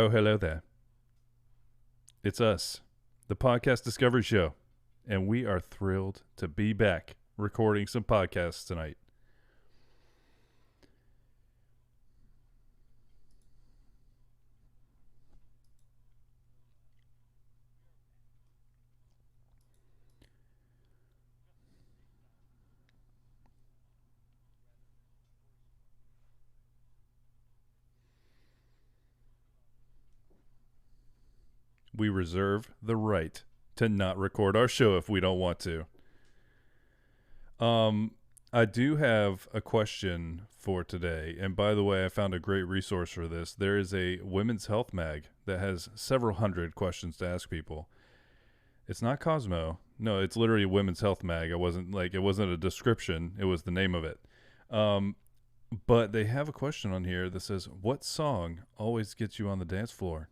Oh, hello there. It's us, the Podcast Discovery Show, and we are thrilled to be back recording some podcasts tonight. We reserve the right to not record our show if we don't want to. Um, I do have a question for today, and by the way, I found a great resource for this. There is a women's health mag that has several hundred questions to ask people. It's not Cosmo. No, it's literally Women's Health Mag. It wasn't a description. It was the name of it. Um, but they have a question on here that says, "What song always gets you on the dance floor?"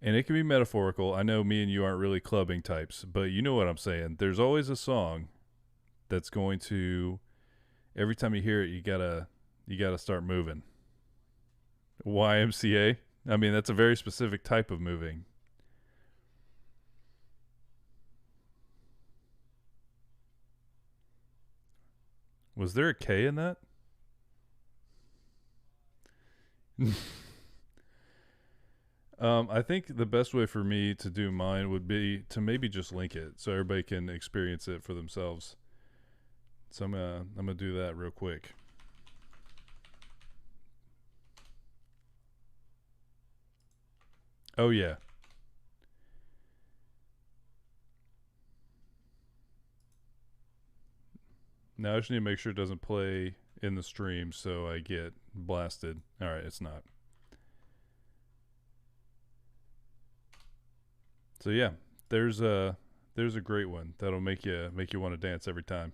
And it can be metaphorical. I know me and you aren't really clubbing types, but you know what I'm saying. There's always a song that's going to every time you hear it, you gotta start moving. YMCA. I mean, that's a very specific type of moving. Was there a K in that? I think the best way for me to do mine would be to maybe just link it so everybody can experience it for themselves. So I'm gonna do that real quick. Oh yeah. Now I just need to make sure it doesn't play in the stream so I get blasted. All right, it's not. So yeah, there's a great one that'll make you want to dance every time.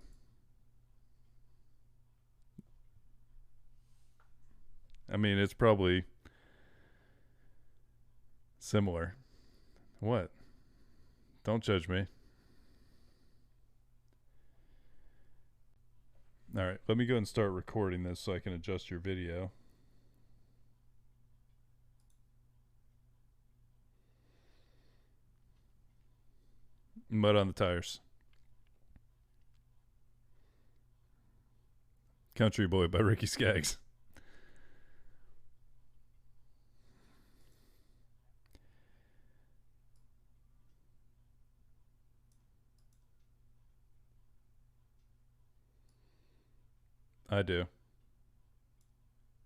I mean, it's probably similar. What? Don't judge me. All right, let me go and start recording this so I can adjust your video. Mud on the tires. Country Boy by Ricky Skaggs. I do.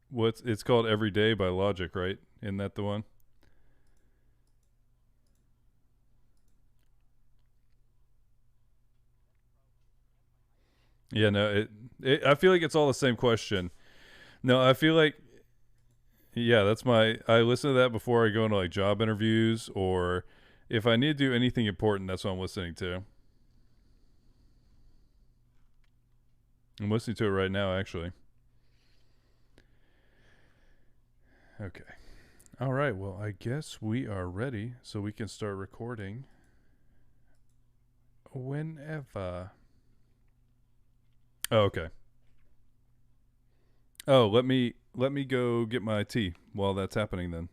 What's it's called Every Day by Logic, right? Isn't that the one? Yeah, no, I feel like it's all the same question. No, I feel like yeah, that's my I listen to that before I go into like job interviews or if I need to do anything important, that's what I'm listening to. I'm listening to it right now actually. Okay. All right, well, I guess we are ready so we can start recording whenever. Oh, okay. Oh, let me go get my tea while that's happening then.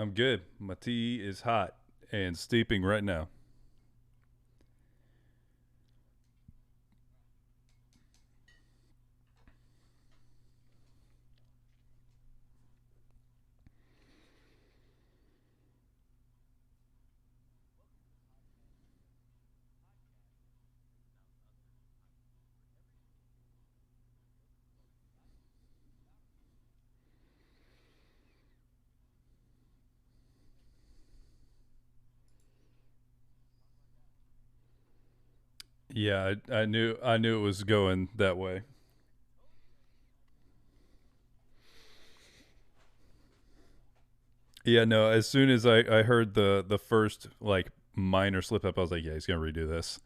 I'm good. My tea is hot and steeping right now. Yeah, I knew it was going that way. Yeah, no. As soon as I heard the first like minor slip up, I was like, yeah, he's gonna redo this.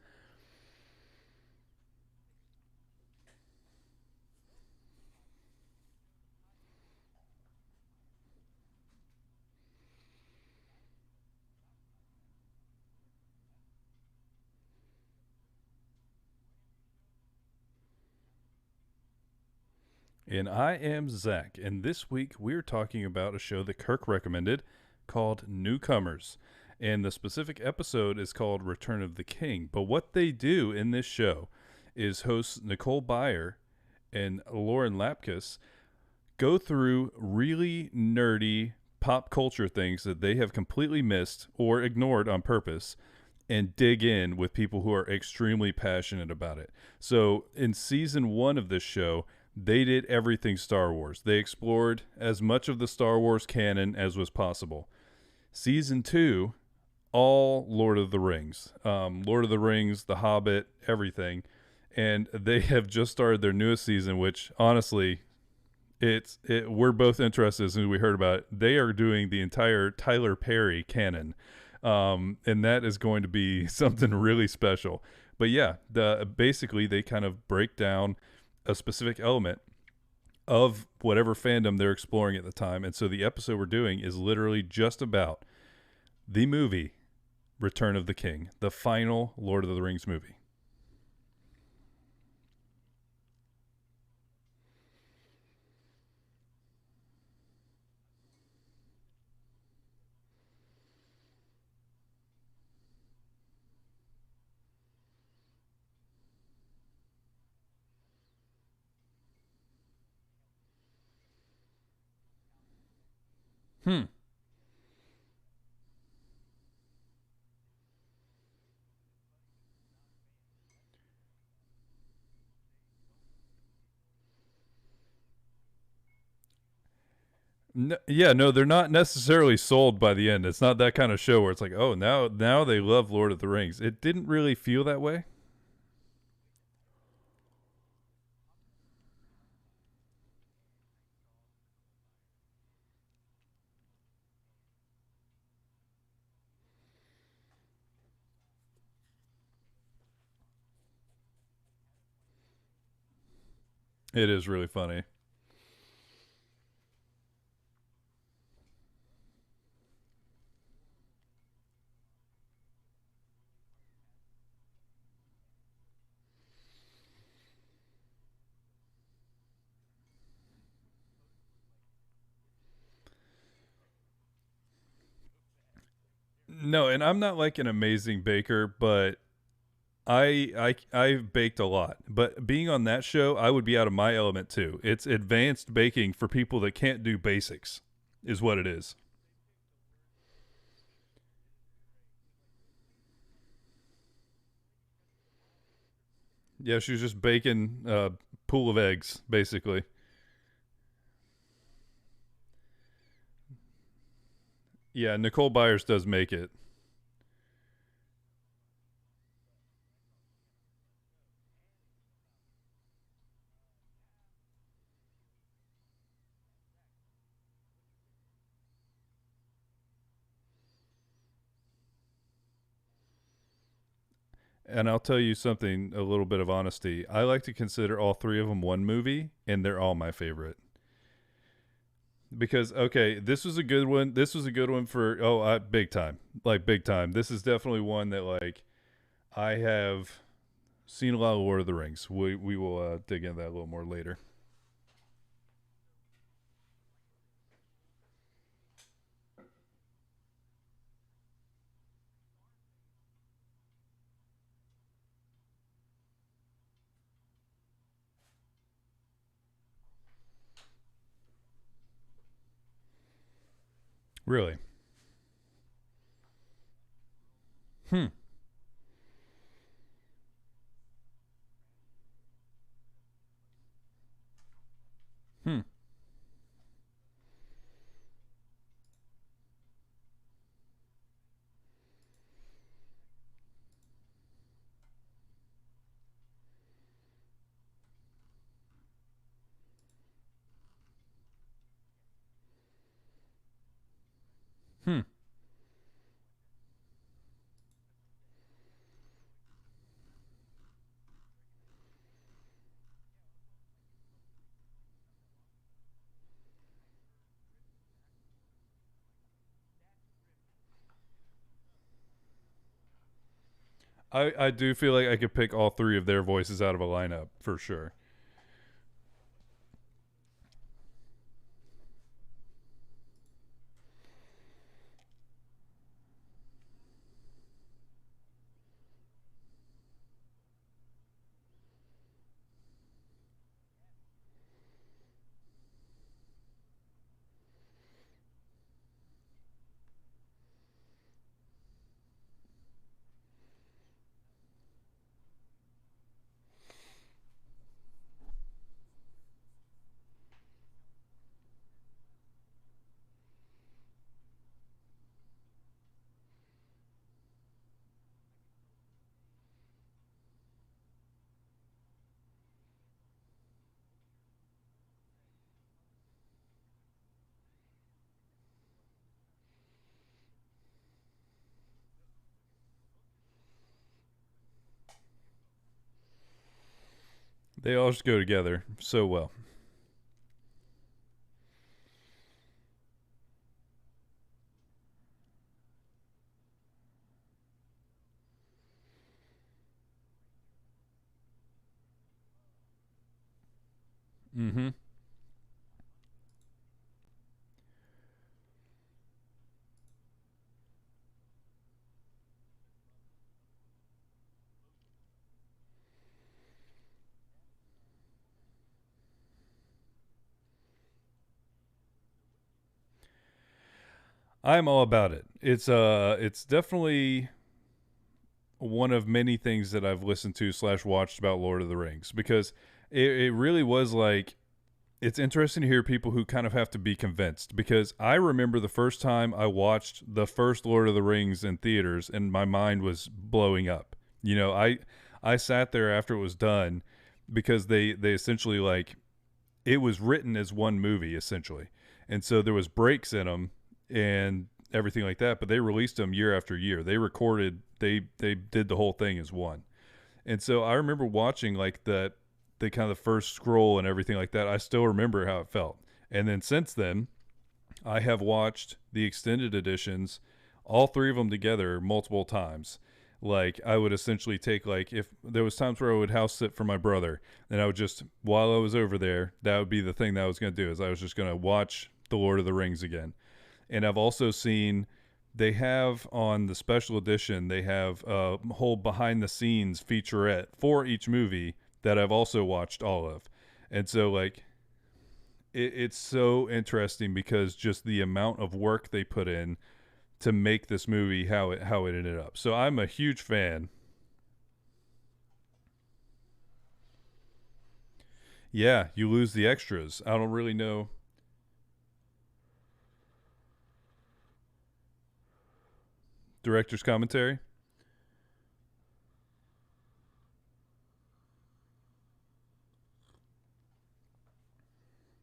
And I am Zach, and this week we're talking about a show that Kirk recommended called Newcomers. And the specific episode is called Return of the King. But what they do in this show is hosts Nicole Byer and Lauren Lapkus go through really nerdy pop culture things that they have completely missed or ignored on purpose and dig in with people who are extremely passionate about it. So, in season 1 of this show, they did everything Star Wars. They explored as much of the Star Wars canon as was possible. Season 2, all Lord of the Rings. Lord of the Rings, The Hobbit, everything. And they have just started their newest season, which honestly, we're both interested as soon as we heard about it. They are doing the entire Tyler Perry canon, and that is going to be something really special. But yeah, basically they kind of break down a specific element of whatever fandom they're exploring at the time, and so the episode we're doing is literally just about the movie Return of the King, the final Lord of the Rings movie. Hmm. No, yeah, no, they're not necessarily sold by the end. It's not that kind of show where it's like, oh, now they love Lord of the Rings. It didn't really feel that way. It is really funny. No, and I'm not like an amazing baker, but I've baked a lot. But being on that show, I would be out of my element too. It's advanced baking for people that can't do basics, is what it is. Yeah, she was just baking a pool of eggs, basically. Yeah, Nicole Byers does make it. And I'll tell you something, a little bit of honesty. I like to consider all three of them one movie, and they're all my favorite. Because okay, this was a good one. This was a good one for big time, like big time. This is definitely one that like I have seen a lot of Lord of the Rings. We will dig into that a little more later. Really? Hmm. Hmm. Hmm. I do feel like I could pick all three of their voices out of a lineup for sure. They all just go together so well. Mm-hmm. I'm all about it. It's definitely one of many things that I've listened to slash watched about Lord of the Rings because it really was like it's interesting to hear people who kind of have to be convinced because I remember the first time I watched the first Lord of the Rings in theaters and my mind was blowing up. You know, I sat there after it was done because they essentially like it was written as one movie essentially. And so there was breaks in them and everything like that, but they released them year after year. They recorded they did the whole thing as one. And so I remember watching like that the kind of the first scroll and everything like that. I still remember how it felt. And then since then, I have watched the extended editions, all three of them together multiple times. Like I would essentially take like if there was times where I would house sit for my brother, and I would just while I was over there, that would be the thing that I was going to do is I was just going to watch The Lord of the Rings again. And I've also seen they have on the special edition they have a whole behind the scenes featurette for each movie that I've also watched all of. And so like it's so interesting because just the amount of work they put in to make this movie how it ended up. So I'm a huge fan. Yeah, you lose the extras. I don't really know director's commentary.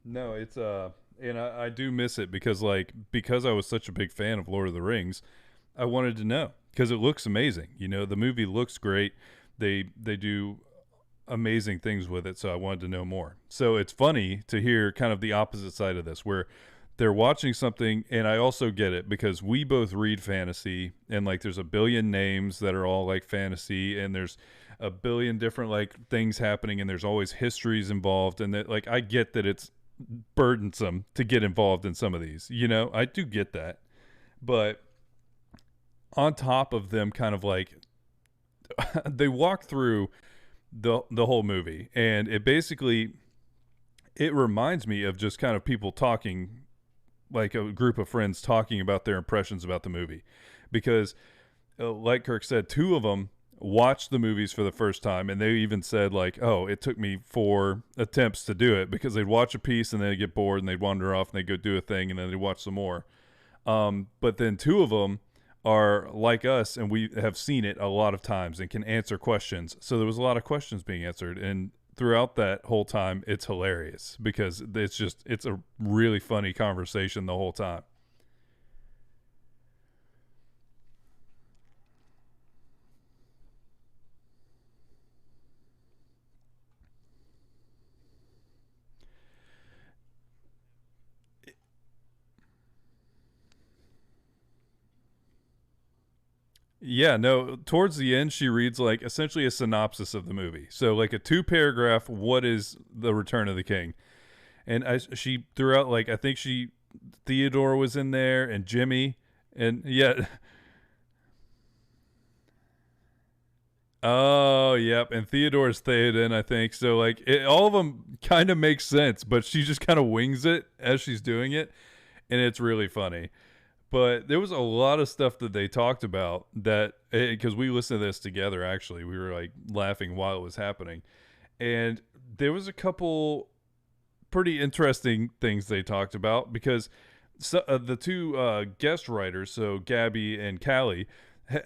No, it's and I do miss it because like because I was such a big fan of Lord of the Rings, I wanted to know because it looks amazing. You know, the movie looks great. They do amazing things with it, so I wanted to know more. So it's funny to hear kind of the opposite side of this where they're watching something and I also get it because we both read fantasy and like there's a billion names that are all like fantasy and there's a billion different like things happening and there's always histories involved and that like I get that it's burdensome to get involved in some of these. You know, I do get that. But on top of them kind of like they walk through the whole movie and it basically it reminds me of just kind of people talking like a group of friends talking about their impressions about the movie, because like Kirk said, two of them watched the movies for the first time, and they even said like, "Oh, it took me 4 attempts to do it," because they'd watch a piece and then they'd get bored and they'd wander off and they'd go do a thing and then they'd watch some more. But then two of them are like us, and we have seen it a lot of times and can answer questions. So there was a lot of questions being answered, and throughout that whole time, it's hilarious because it's a really funny conversation the whole time. Yeah, no, towards the end, she reads like essentially a synopsis of the movie. So, like a 2 paragraph, what is the Return of the King? And she threw out, like, I think Theodore was in there and Jimmy. And yeah, oh, yep. And Theodore's Theoden, I think. So, like, all of them kind of make sense, but she just kind of wings it as she's doing it. And it's really funny. But there was a lot of stuff that they talked about that, because we listened to this together, actually. We were like laughing while it was happening. And there was a couple pretty interesting things they talked about because the two guest writers, so Gabby and Callie,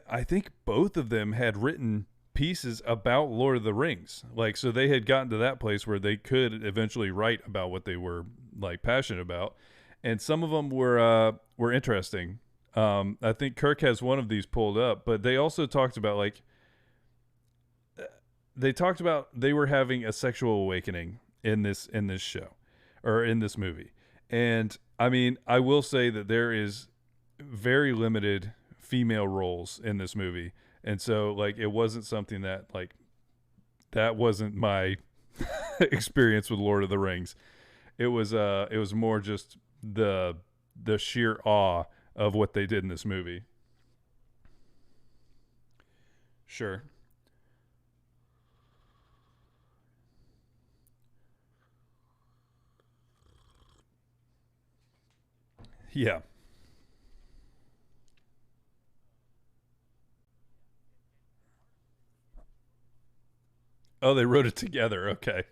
I think both of them had written pieces about Lord of the Rings. Like, so they had gotten to that place where they could eventually write about what they were like passionate about, and some of them were interesting. I think Kirk has one of these pulled up, but they also talked about like they talked about they were having a sexual awakening in this show or in this movie. And I mean, I will say that there is very limited female roles in this movie. And so like it wasn't something that like that wasn't my experience with Lord of the Rings. It was more just the sheer awe of what they did in this movie. Sure. Yeah. Oh, they wrote it together. Okay.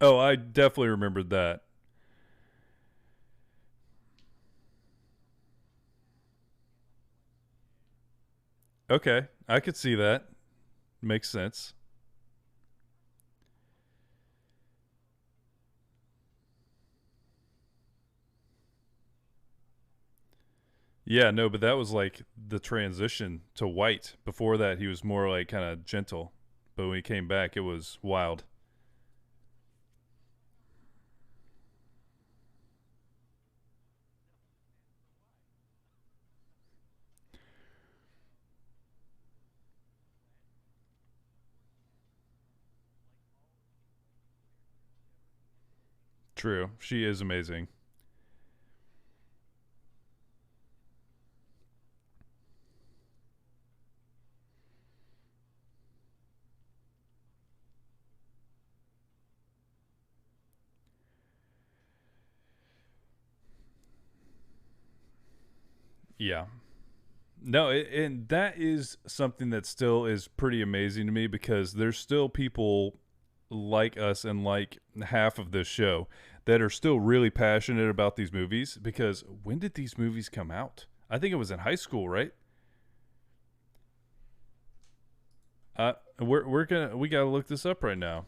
Oh, I definitely remembered that. Okay, I could see that. Makes sense. Yeah, no, but that was like the transition to white. Before that, he was more like kind of gentle, but when he came back, it was wild. True, she is amazing. Yeah, no, and that is something that still is pretty amazing to me because there's still people like us and like half of this show that are still really passionate about these movies because when did these movies come out? I think it was in high school, right? We gotta look this up right now.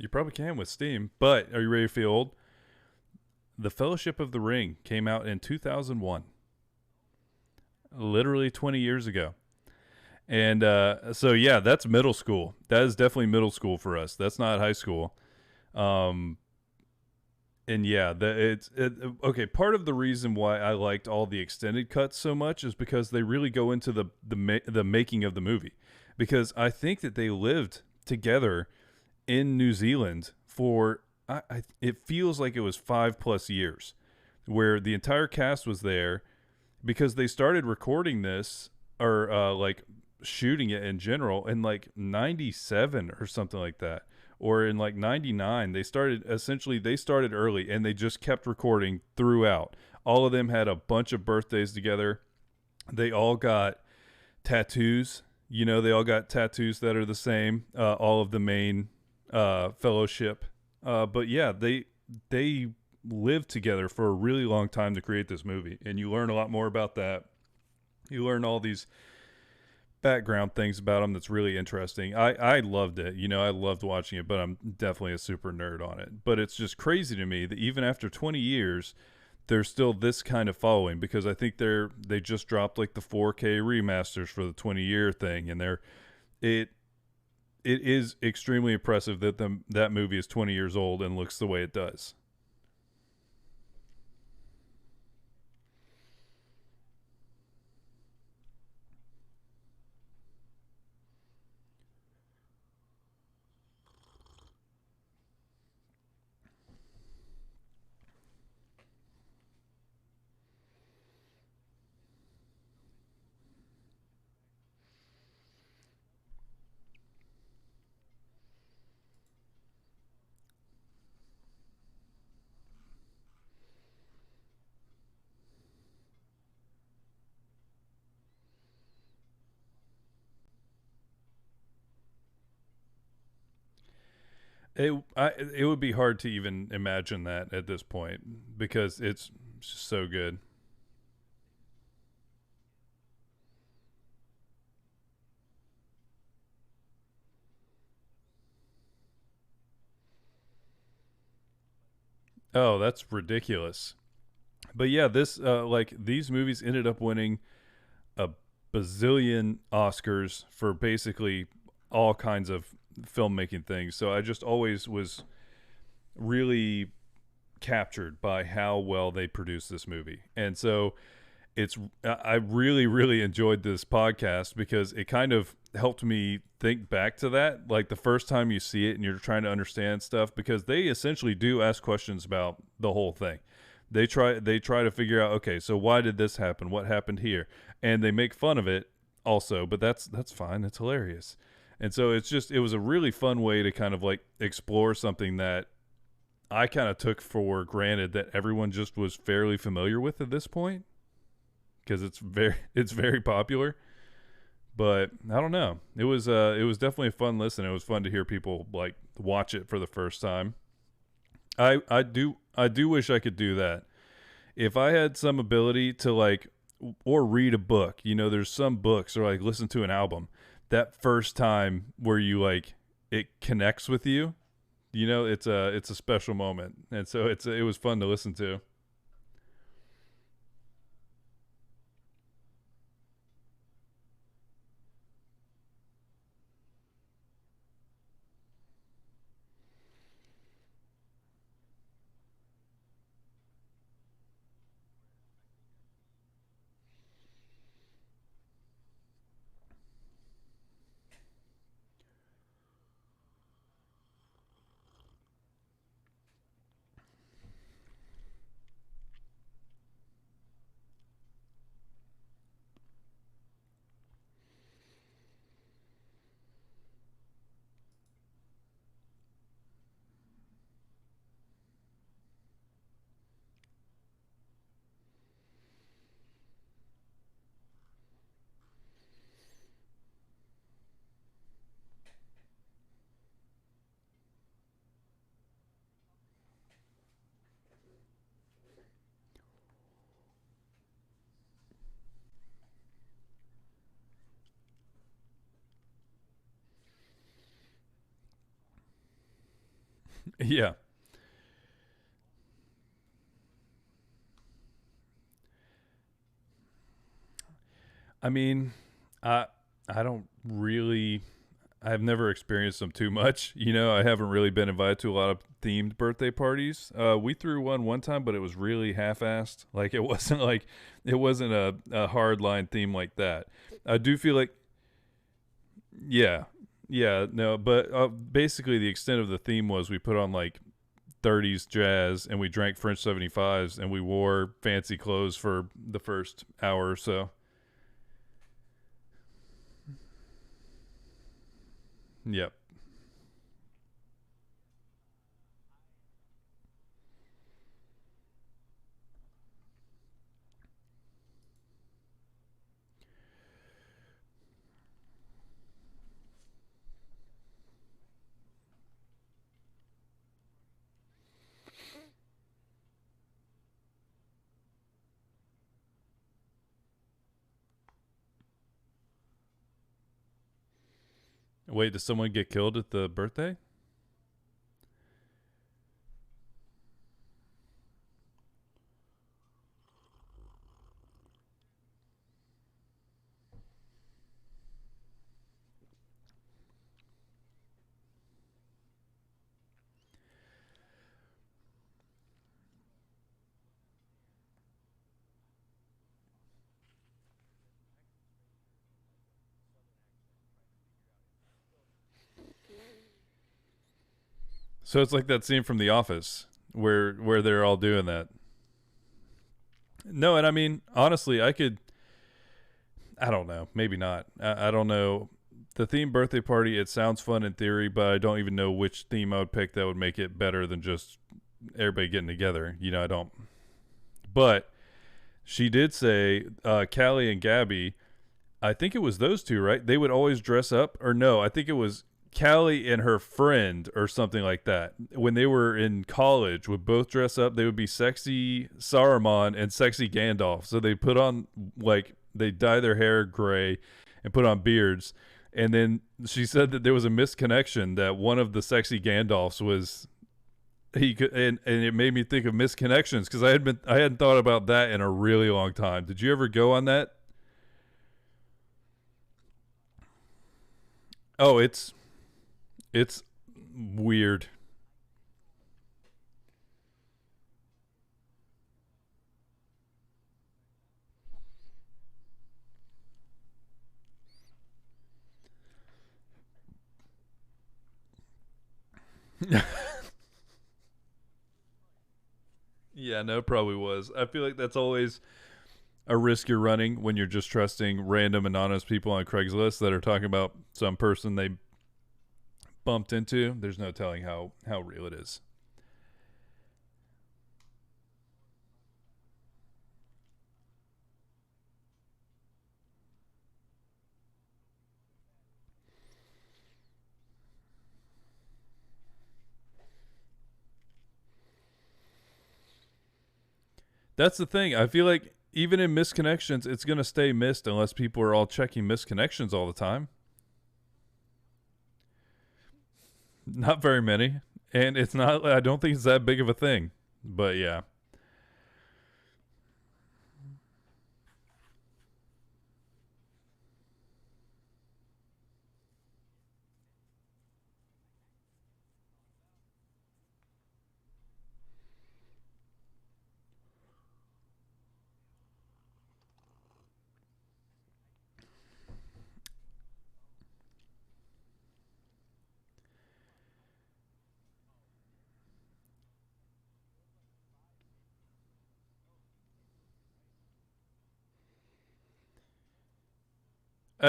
You probably can with Steam, but are you ready to feel old? The Fellowship of the Ring came out in 2001, literally 20 years ago. And so, yeah, that's middle school. That is definitely middle school for us. That's not high school. Um, and yeah, okay. Part of the reason why I liked all the extended cuts so much is because they really go into the making of the movie. Because I think that they lived together in New Zealand for it feels like it was 5+ years, where the entire cast was there because they started recording this or like shooting it in general in like 97 or something like that, or in like 99. They started early and they just kept recording throughout. All of them had a bunch of birthdays together. They all got tattoos. They all got tattoos that are the same, all of the main fellowship. But yeah, they lived together for a really long time to create this movie, and you learn a lot more about that. You learn all these background things about them that's really interesting. I loved it. I loved watching it, but I'm definitely a super nerd on it. But it's just crazy to me that even after 20 years, there's still this kind of following, because I think they just dropped like the 4K remasters for the 20-year thing, and it it is extremely impressive that that movie is 20 years old and looks the way it does. It would be hard to even imagine that at this point, because it's just so good. Oh, that's ridiculous. But yeah, this like these movies ended up winning a bazillion Oscars for basically all kinds of filmmaking things. So I just always was really captured by how well they produced this movie. And so I really really enjoyed this podcast because it kind of helped me think back to that, like the first time you see it and you're trying to understand stuff, because they essentially do ask questions about the whole thing. They try to figure out, okay, so why did this happen, what happened here, and they make fun of it also, but that's fine, it's hilarious. And so it was a really fun way to kind of like explore something that I kind of took for granted that everyone just was fairly familiar with at this point, because it's very popular. But I don't know. It was definitely a fun listen. It was fun to hear people like watch it for the first time. I do wish I could do that. If I had some ability to like or read a book, there's some books, or like listen to an album, that first time where you like it connects with you, it's a special moment. And so it was fun to listen to. Yeah. I mean, I I don't really. I've never experienced them too much. I haven't really been invited to a lot of themed birthday parties. We threw one time, but it was really half-assed. Like it wasn't a hard line theme like that. I do feel like, yeah, yeah, no, but basically the extent of the theme was we put on like 30s jazz and we drank French 75s and we wore fancy clothes for the first hour or so. Yep. Wait, did someone get killed at the birthday? So it's like that scene from The Office where they're all doing that. No, and I mean honestly, I could. I don't know. Maybe not. I don't know. The theme birthday party. It sounds fun in theory, but I don't even know which theme I would pick that would make it better than just everybody getting together. I don't. But she did say, Callie and Gabby. I think it was those two, right? They would always dress up, or no? I think it was Callie and her friend or something like that. When they were in college, would both dress up. They would be sexy Saruman and sexy Gandalf. So they put on, like, they dye their hair gray and put on beards. And then she said that there was a misconnection that one of the sexy Gandalfs was he could, and it made me think of misconnections because I hadn't thought about that in a really long time. Did you ever go on that? Oh, it's weird. Yeah, no, probably was. I feel like that's always a risk you're running when you're just trusting random anonymous people on Craigslist that are talking about some person they bumped into. There's no telling how real it is. That's the thing. I feel like even in misconnections, it's going to stay missed unless people are all checking misconnections all the time. Not very many. And it's not, I don't think it's that big of a thing. But yeah.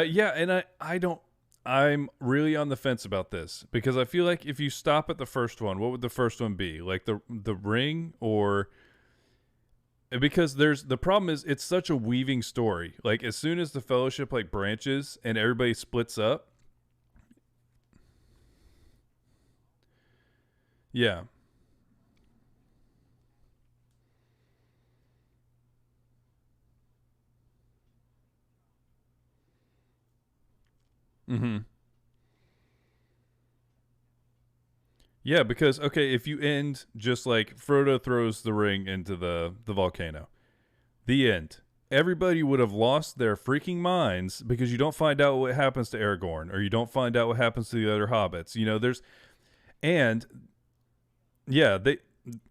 Yeah, and I don't. I'm really on the fence about this because I feel like if you stop at the first one, what would the first one be? Like the ring, or because there's the problem is it's such a weaving story. Like as soon as the fellowship like branches and everybody splits up, yeah. Mm-hmm. Yeah, because okay, if you end just like Frodo throws the ring into the volcano, the end. Everybody would have lost their freaking minds because you don't find out what happens to Aragorn or you don't find out what happens to the other hobbits. You know, there's and yeah, they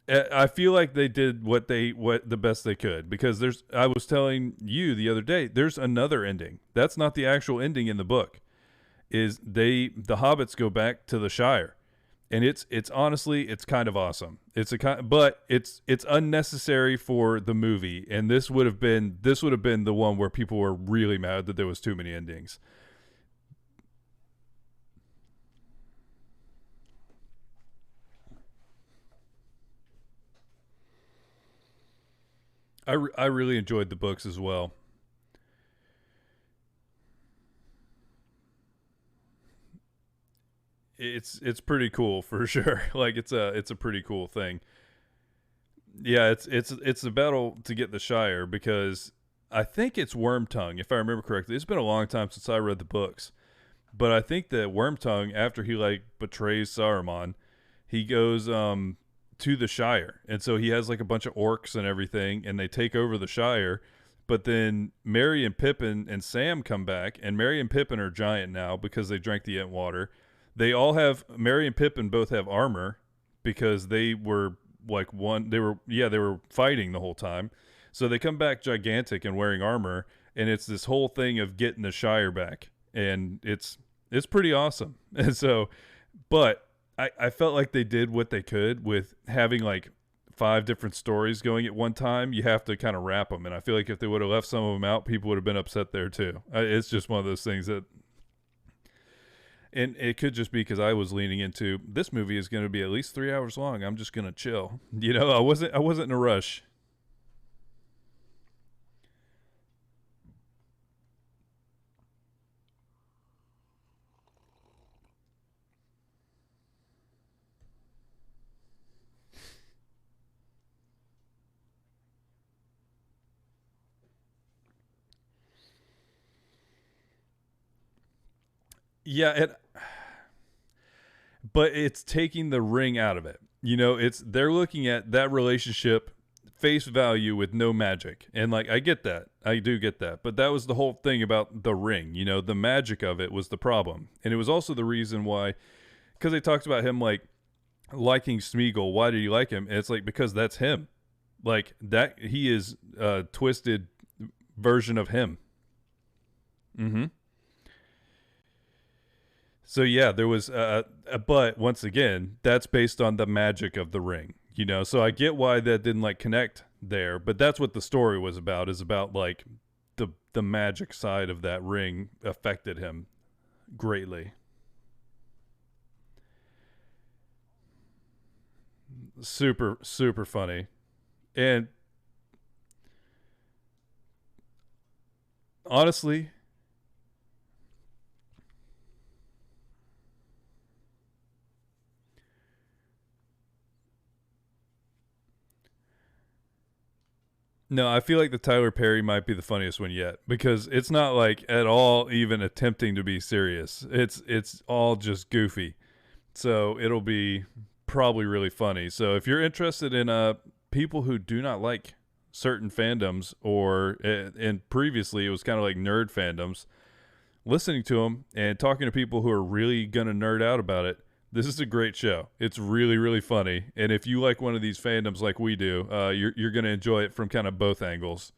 I feel like they did what the best they could because there's I was telling you the other day there's another ending. That's not the actual ending in the book. Is the hobbits go back to the Shire, and it's honestly it's kind of awesome. It's a kind, but it's unnecessary for the movie, and this would have been the one where people were really mad that there was too many endings. I really enjoyed the books as well. It's pretty cool for sure. Like it's a pretty cool thing. Yeah, it's a battle to get the Shire because I think it's Wormtongue, if I remember correctly. It's been a long time since I read the books, but I think that Wormtongue, after he like betrays Saruman, he goes to the Shire, and so he has like a bunch of orcs and everything, and they take over the Shire. But then Merry and Pippin and Sam come back, and Merry and Pippin are giant now because they drank the Ent water. They all have Merry and Pippin both have armor because they were like one. They were fighting the whole time, so they come back gigantic and wearing armor, and it's this whole thing of getting the Shire back, and it's pretty awesome. And so, but I felt like they did what they could with having like five different stories going at one time. You have to kind of wrap them, and I feel like if they would have left some of them out, people would have been upset there too. It's just one of those things that, and it could just be because I was leaning into this movie is going to be at least 3 hours long. I'm just going to chill. You know, I wasn't in a rush. Yeah, but it's taking the ring out of it. You know, it's they're looking at that relationship face value with no magic. And like I get that. I do get that. But that was the whole thing about the ring. You know, the magic of it was the problem. And it was also the reason why cuz they talked about him like liking Smeagol. Why did he like him? And it's like because that's him. Like that he is a twisted version of him. Mhm. So yeah, there was, but once again, that's based on the magic of the ring, you know. So I get why that didn't like connect there, but that's what the story was about. Is about like the magic side of that ring affected him greatly. Super super funny, and honestly, no, I feel like the Tyler Perry might be the funniest one yet because it's not like at all even attempting to be serious. It's all just goofy. So it'll be probably really funny. So if you're interested in people who do not like certain fandoms or and previously it was kind of like nerd fandoms, listening to them and talking to people who are really gonna nerd out about it. This is a great show. It's really really funny, and if you like one of these fandoms like we do, you're gonna enjoy it from kind of both angles.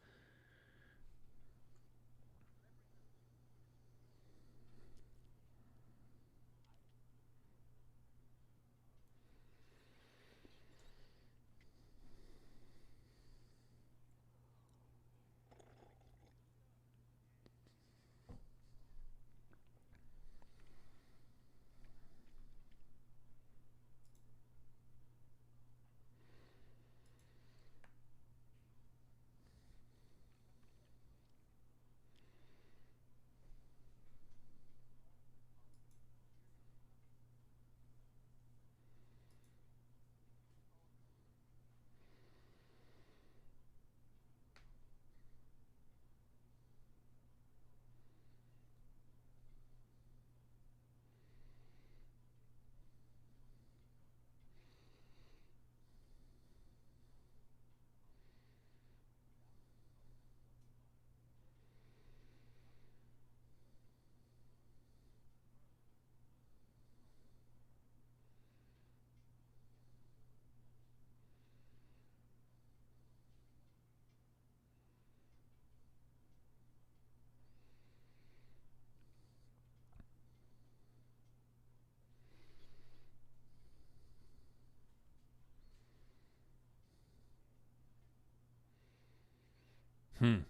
Hmm.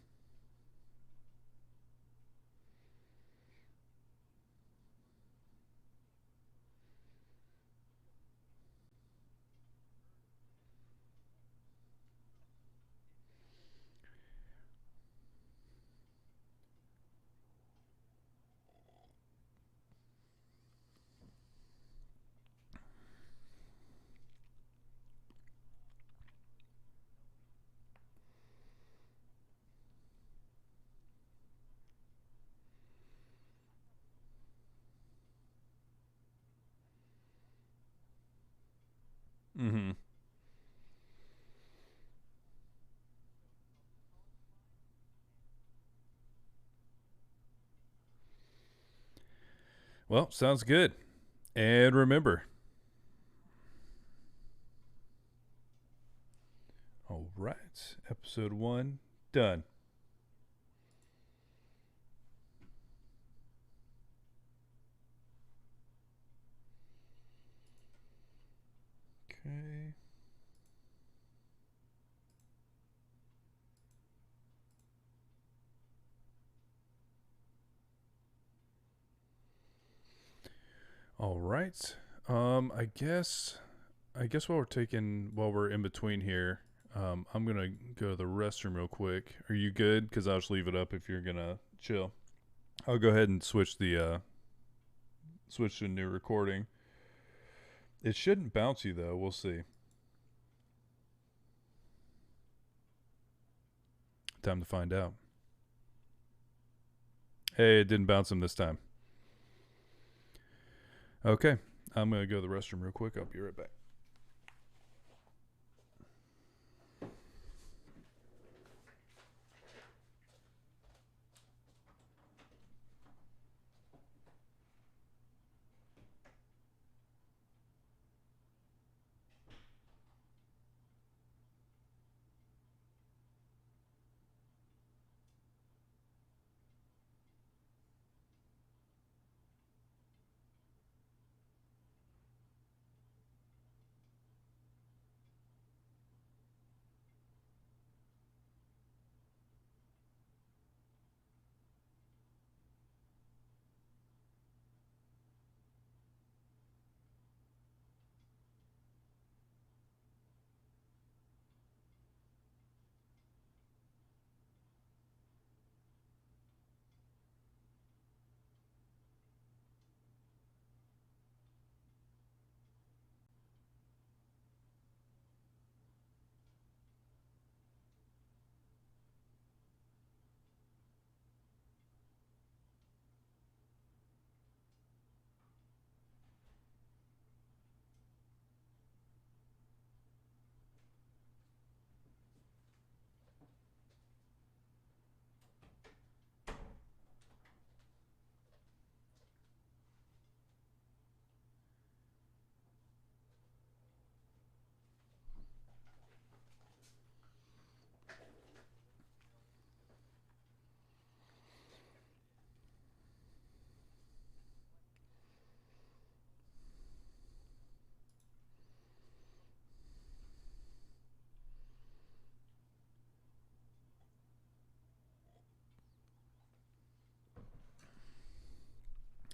Mm-hmm. Well, sounds good. And remember, all right, episode 1 done. Okay. All right. I guess while we're in between here, I'm gonna go to the restroom real quick. Are you good? Because I'll just leave it up if you're gonna chill. I'll go ahead and switch to a new recording. It shouldn't bounce you though. We'll see. Time to find out. Hey, it didn't bounce him this time. Okay, I'm gonna go to the restroom real quick. I'll be right back.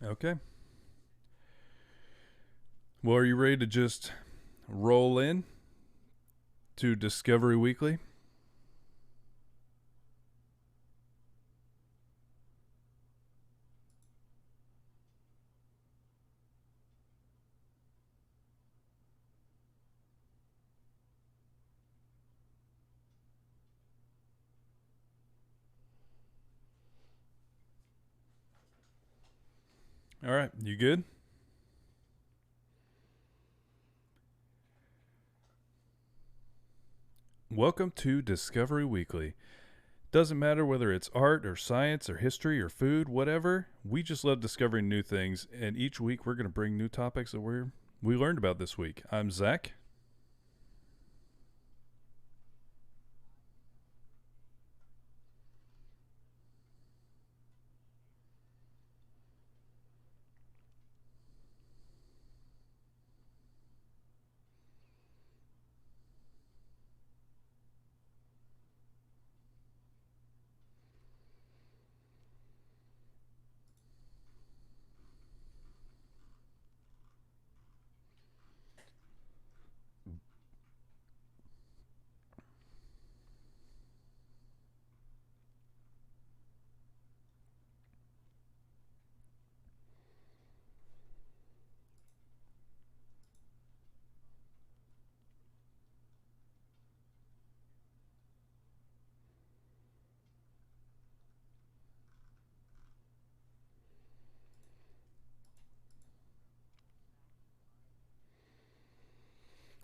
Okay. Well, are you ready to just roll in to Discovery Weekly? All right, you good? Welcome to Discovery Weekly. Doesn't matter whether it's art or science or history or food, whatever. We just love discovering new things, and each week we're going to bring new topics that we learned about this week. I'm Zach.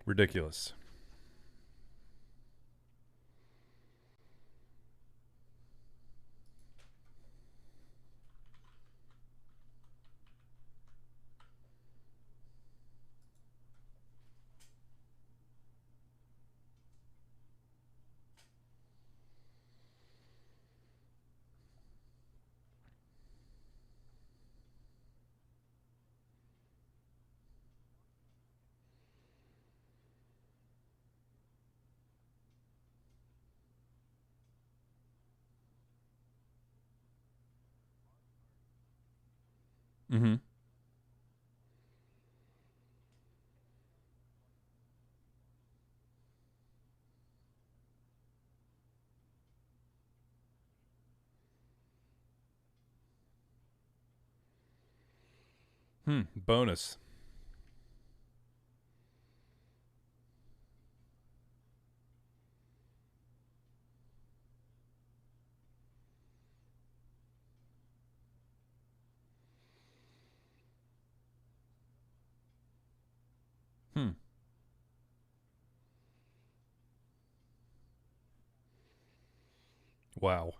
Ridiculous. Mm-hmm. Bonus. Hmm. Wow.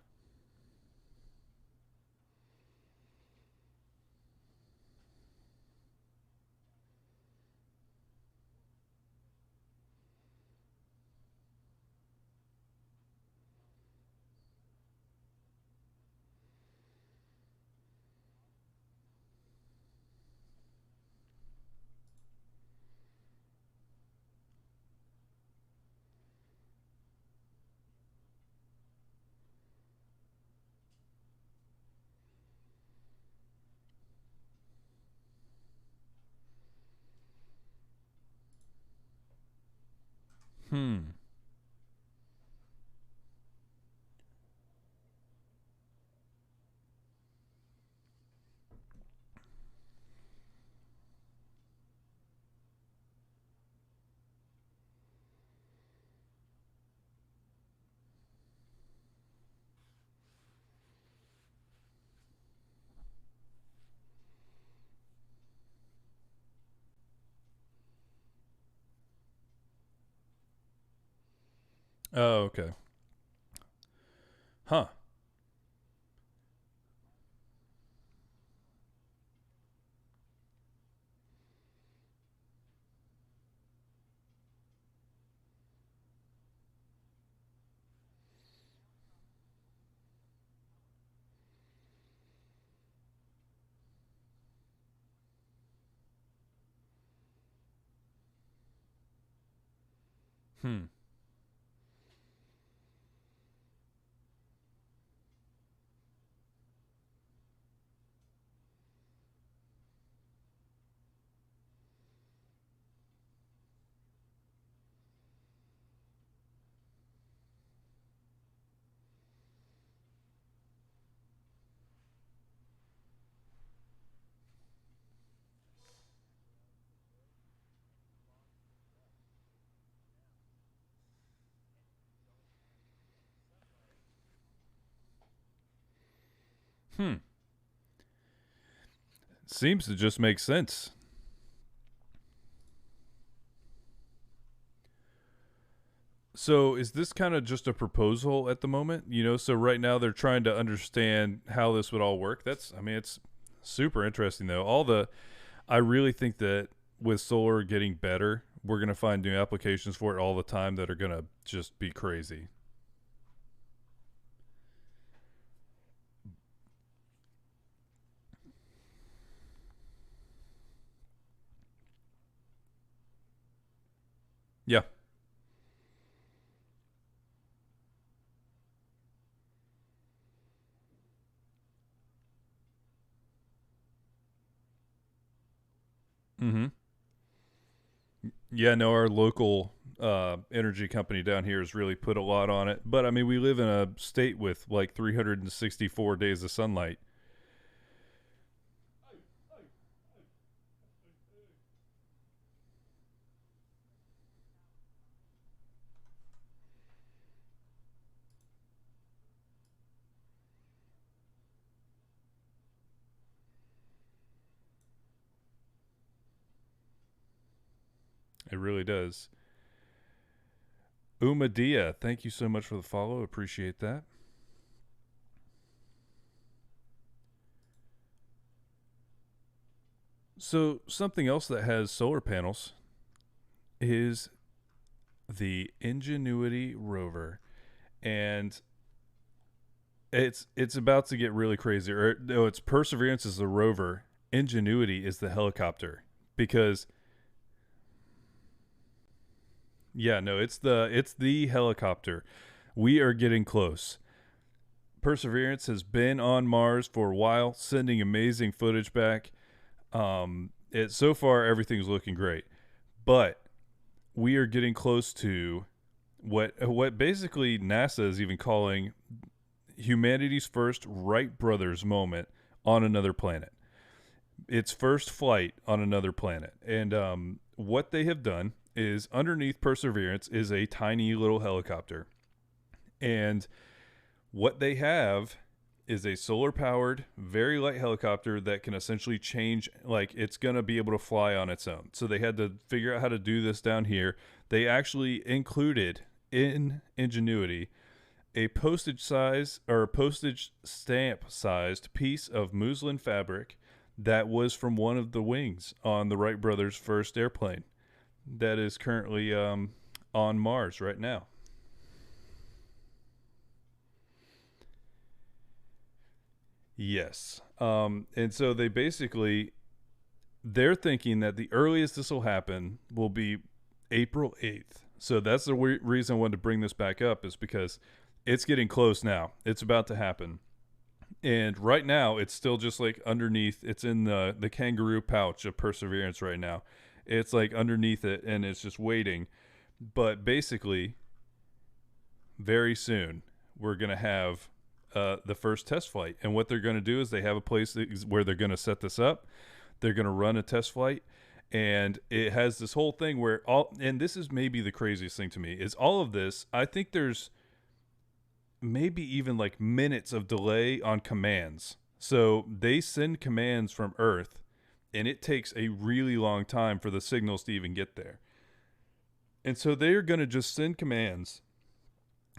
Hmm. Oh, okay. Huh. Hmm. Hmm. Seems to just make sense. So is this kind of just a proposal at the moment? So right now they're trying to understand how this would all work. I mean, it's super interesting though. I really think that with solar getting better, we're going to find new applications for it all the time that are going to just be crazy. Yeah. Mm-hmm. Yeah, no, our local energy company down here has really put a lot on it. But I mean, we live in a state with like 364 days of sunlight. It really does. Umadia, thank you so much for the follow. Appreciate that. So, something else that has solar panels is the Ingenuity rover. And it's about to get really crazy. Or no, it's Perseverance is the rover, Ingenuity is the helicopter. Because yeah, no, it's the helicopter. We are getting close. Perseverance has been on Mars for a while, sending amazing footage back. It so far everything's looking great, but we are getting close to what basically NASA is even calling humanity's first Wright brothers moment on another planet. Its first flight on another planet, and what they have done is underneath Perseverance is a tiny little helicopter, and what they have is a solar powered, very light helicopter that can essentially change, like it's going to be able to fly on its own. So they had to figure out how to do this down here. They actually included in Ingenuity a postage size or a postage stamp sized piece of muslin fabric that was from one of the wings on the Wright brothers' first airplane that is currently on Mars right now. Yes. And so they're thinking that the earliest this will happen will be April 8th. So that's the reason I wanted to bring this back up, is because it's getting close now. It's about to happen. And right now, it's still just like underneath. It's in the kangaroo pouch of Perseverance right now. It's like underneath it, and it's just waiting. But basically, very soon, we're going to have the first test flight. And what they're going to do is they have a place where they're going to set this up. They're going to run a test flight. And it has this whole thing where and this is maybe the craziest thing to me, is all of this. I think there's maybe even like minutes of delay on commands. So they send commands from Earth, and it takes a really long time for the signals to even get there. And so they're going to just send commands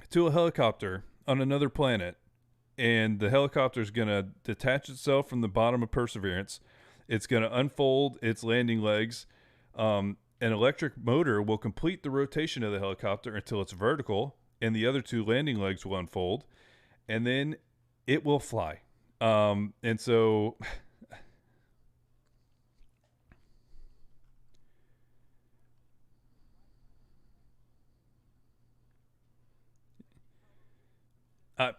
to a helicopter on another planet, and the helicopter is going to detach itself from the bottom of Perseverance. It's going to unfold its landing legs. An electric motor will complete the rotation of the helicopter until it's vertical, and the other two landing legs will unfold, and then it will fly. And so I,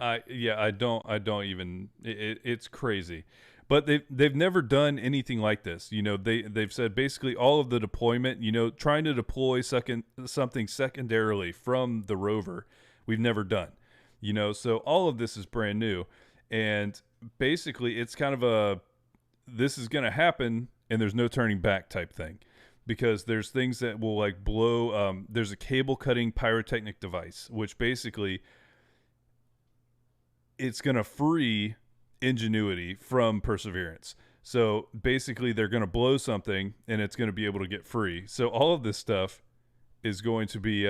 I don't even. It's crazy, but they've never done anything like this. You know, they've said basically all of the deployment. You know, trying to deploy something secondarily from the rover, we've never done. You know, so all of this is brand new, and basically it's kind of a this is going to happen and there's no turning back type thing, because there's things that will like blow. There's a cable cutting pyrotechnic device which basically it's going to free Ingenuity from Perseverance. So basically, they're going to blow something, and it's going to be able to get free. So all of this stuff is going to be,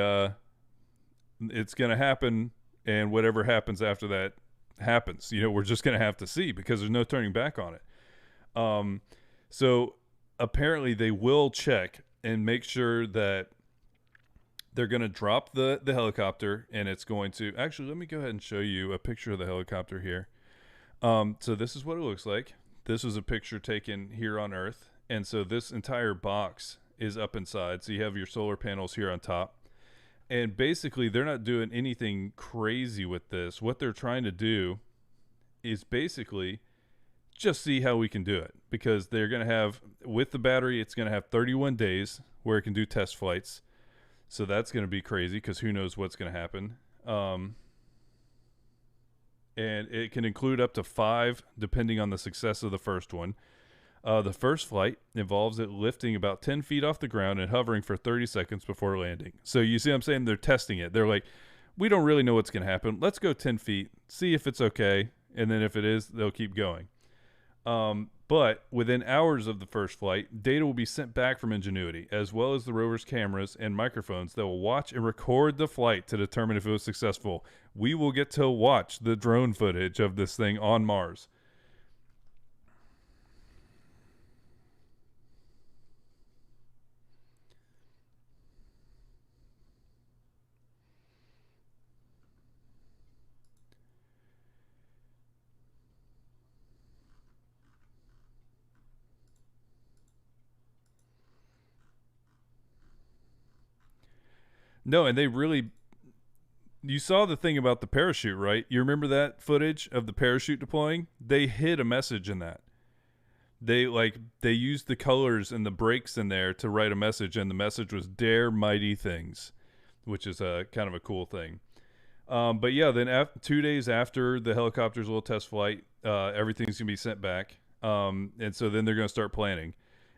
it's going to happen, and whatever happens after that happens. You know, we're just going to have to see, because there's no turning back on it. So apparently, they will check and make sure that they're going to drop the helicopter, and it's going to actually, let me go ahead and show you a picture of the helicopter here. So this is what it looks like. This was a picture taken here on Earth. And so this entire box is up inside. So you have your solar panels here on top. And basically, they're not doing anything crazy with this. What they're trying to do is basically just see how we can do it. Because they're going to have, with the battery, it's going to have 31 days where it can do test flights. So that's going to be crazy, because who knows what's going to happen. And it can include up to 5, depending on the success of the first one. The first flight involves it lifting about 10 feet off the ground and hovering for 30 seconds before landing. So you see what I'm saying? They're testing it. They're like, we don't really know what's going to happen. Let's go 10 feet, see if it's okay. And then if it is, they'll keep going. But within hours of the first flight, data will be sent back from Ingenuity, as well as the rover's cameras and microphones that will watch and record the flight to determine if it was successful. We will get to watch the drone footage of this thing on Mars. No, and they really. You saw the thing about the parachute, right? You remember that footage of the parachute deploying? They hid a message in that. They used the colors and the breaks in there to write a message, and the message was "Dare Mighty Things," which is a kind of a cool thing. But yeah, then 2 days after the helicopter's little test flight, everything's gonna be sent back, and so then they're gonna start planning,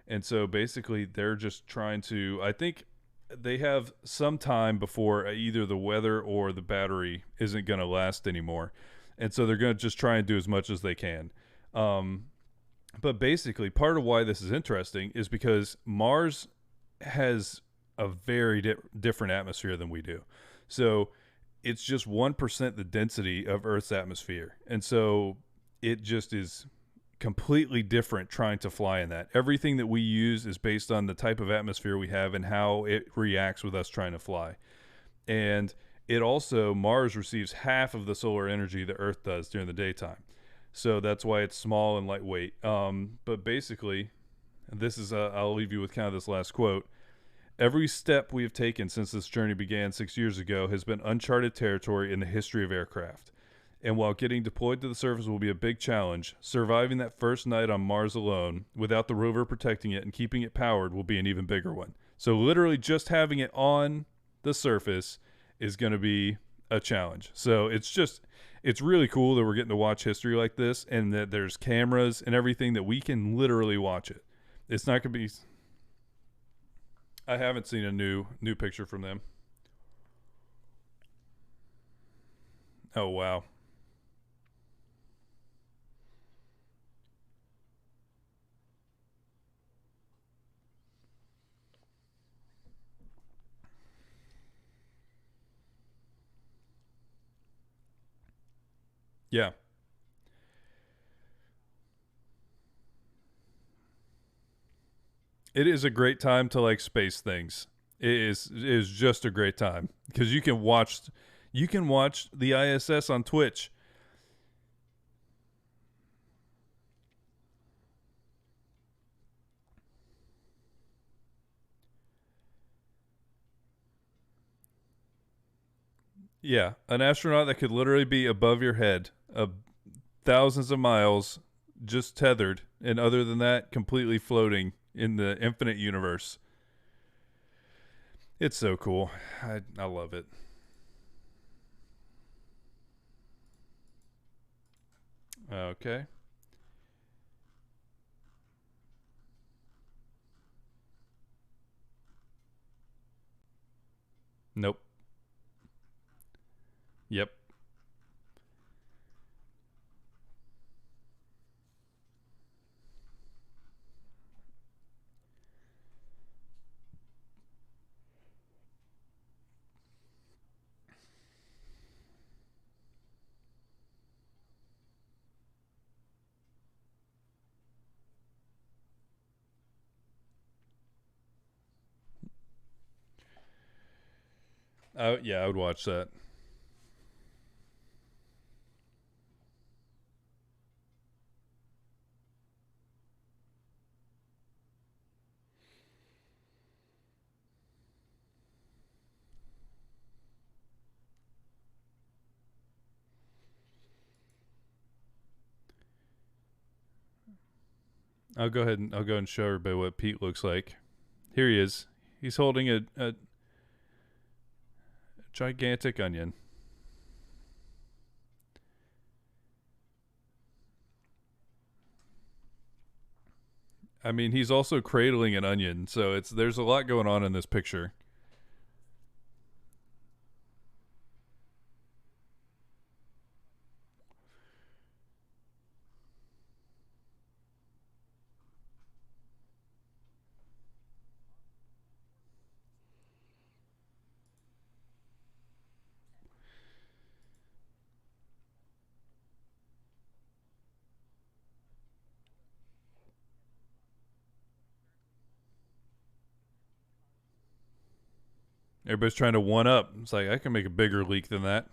and so basically they're just trying to. I think they have some time before either the weather or the battery isn't gonna last anymore, and so they're gonna just try and do as much as they can. Um, but basically, part of why this is interesting is because Mars has a very different atmosphere than we do. So it's just 1% the density of Earth's atmosphere. And so it just is completely different trying to fly in that. Everything that we use is based on the type of atmosphere we have and how it reacts with us trying to fly. And it also, Mars receives half of the solar energy that Earth does during the daytime. So that's why it's small and lightweight. But basically, this is, I'll leave you with kind of this last quote. Every step we have taken since this journey began 6 years ago has been uncharted territory in the history of aircraft. And while getting deployed to the surface will be a big challenge, surviving that first night on Mars alone, without the rover protecting it and keeping it powered, will be an even bigger one. So literally just having it on the surface is going to be a challenge. So it's really cool that we're getting to watch history like this, and that there's cameras and everything that we can literally watch it. It's not going to be. I haven't seen a new picture from them. Oh wow. Yeah. It is a great time to like space things. It is just a great time because you can watch the ISS on Twitch. Yeah, an astronaut that could literally be above your head, thousands of miles, just tethered, and other than that, completely floating in the infinite universe. It's so cool. I love it. Okay. Nope. Yep. Yeah, I would watch that. I'll go and show everybody what Pete looks like. Here he is. He's holding a gigantic onion. I mean, he's also cradling an onion, so there's a lot going on in this picture. Everybody's trying to one up. It's like I can make a bigger leak than that.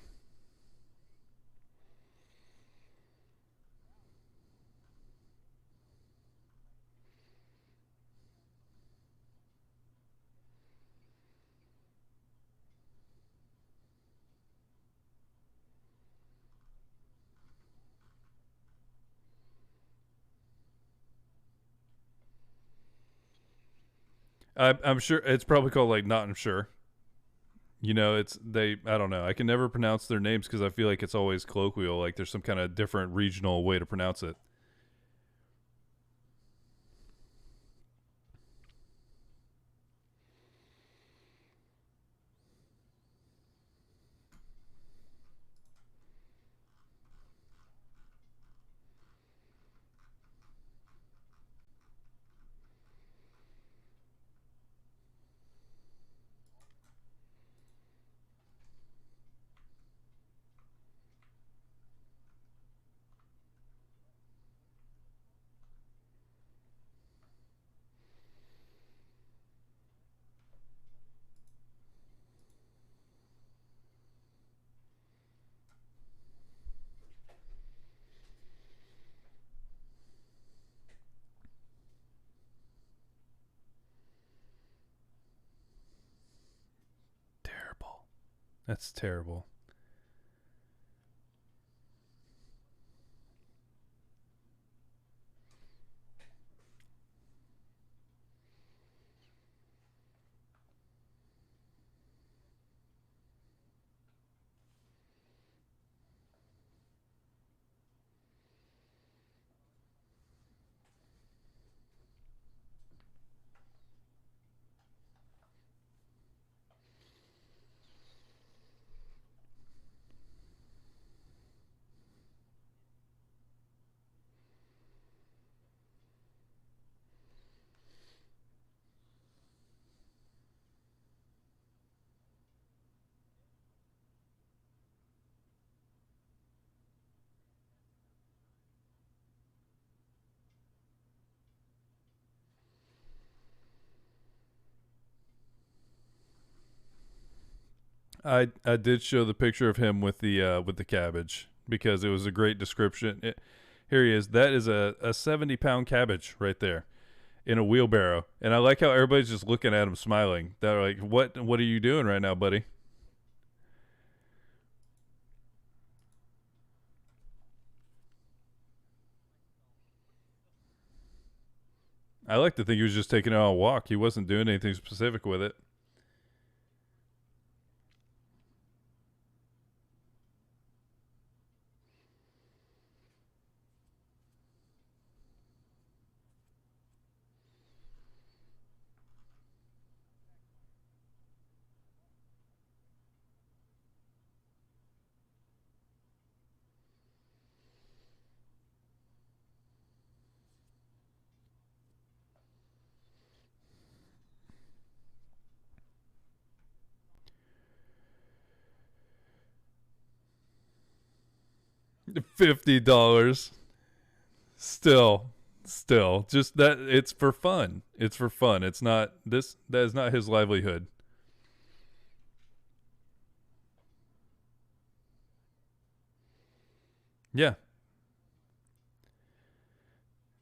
I'm sure it's probably called like not I'm sure. You know, it's they. I don't know. I can never pronounce their names because I feel like it's always colloquial. Like there's some kind of different regional way to pronounce it. Terrible. That's terrible. I did show the picture of him with the cabbage because it was a great description. Here he is. That is a 70-pound cabbage right there in a wheelbarrow, and I like how everybody's just looking at him smiling. They're like, What are you doing right now, buddy?" I like to think he was just taking it on a walk. He wasn't doing anything specific with it. $50. Still, still, just that it's for fun. It's for fun. It's not this. That is not his livelihood. Yeah,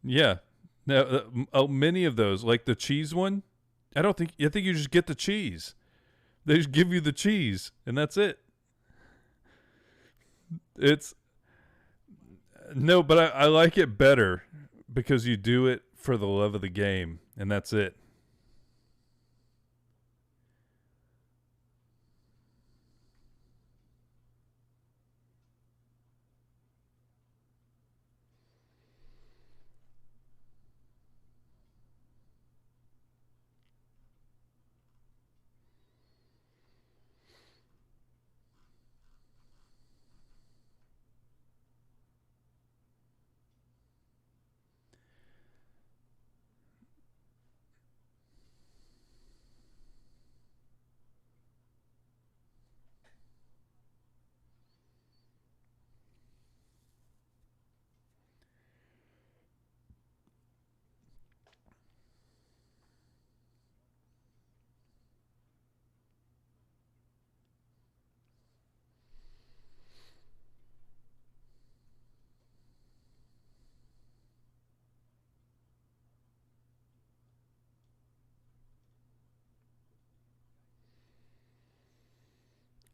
yeah. Now, many of those, like the cheese one, I don't think. I think you just get the cheese. They just give you the cheese, and that's it. It's no, but I like it better because you do it for the love of the game, and that's it.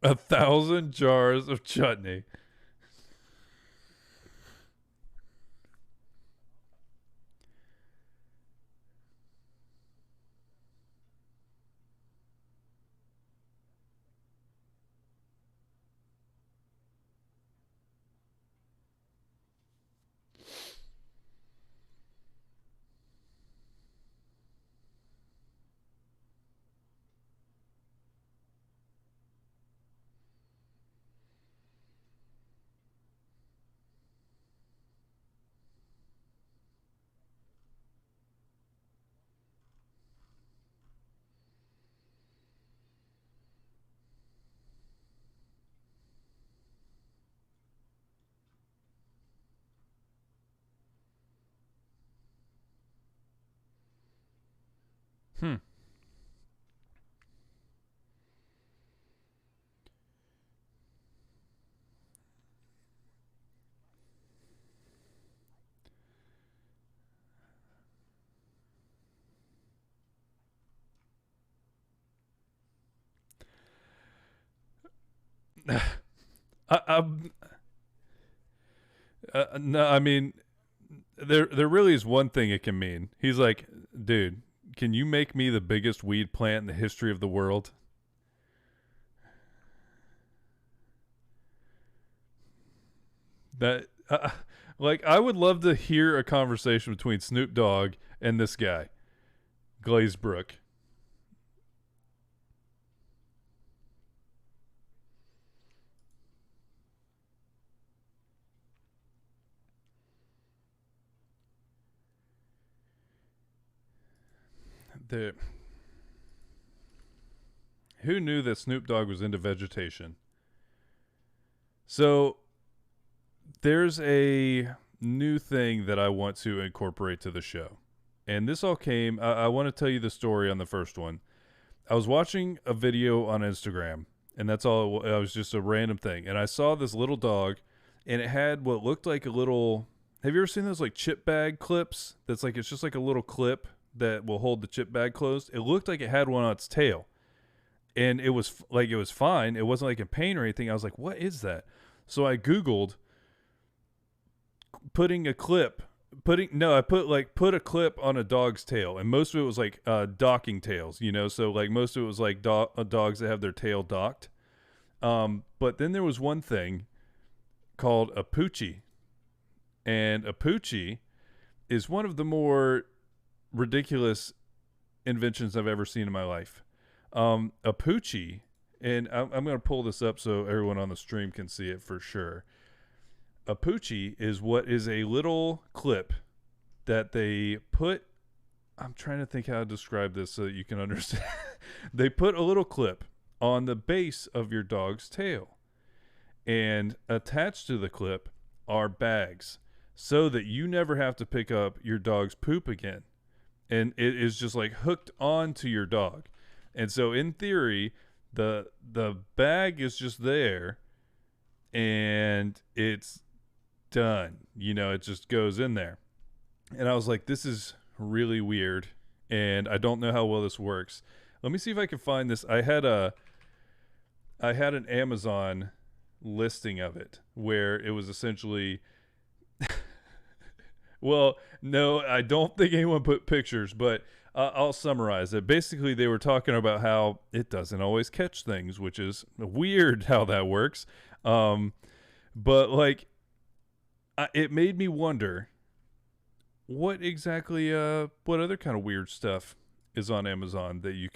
1,000 jars of chutney. Hmm. I no, I mean, there really is one thing it can mean. He's like, dude, can you make me the biggest weed plant in the history of the world? That like I would love to hear a conversation between Snoop Dogg and this guy, Glazebrook. The Who knew that Snoop Dogg was into vegetation? So there's a new thing that I want to incorporate to the show. And this all came, I want to tell you the story on the first one. I was watching a video on Instagram, and that's all, it was just a random thing. And I saw this little dog, and it had what looked like a little, have you ever seen those like chip bag clips? That's like, it's just like a little clip that will hold the chip bag closed. It looked like it had one on its tail. And it was like, it was fine. It wasn't like in pain or anything. I was like, what is that? So I Googled putting a clip putting no I put a clip on a dog's tail, and most of it was like docking tails, so like most of it was like dogs that have their tail docked, but then there was one thing called a poochie, and a poochie is one of the more ridiculous inventions I've ever seen in my life. A poochie, and I'm going to pull this up so everyone on the stream can see it for sure. A poochie is what is a little clip that they put. I'm trying to think how to describe this so that you can understand. They put a little clip on the base of your dog's tail, and attached to the clip are bags so that you never have to pick up your dog's poop again. And it is just like hooked onto your dog. And so in theory, the bag is just there and it's done. It just goes in there. And I was like, this is really weird, and I don't know how well this works. Let me see if I can find this. I had an Amazon listing of it where it was essentially well, no, I don't think anyone put pictures, but I'll summarize it. Basically, they were talking about how it doesn't always catch things, which is weird how that works. But like, it made me wonder what exactly, what other kind of weird stuff is on Amazon that you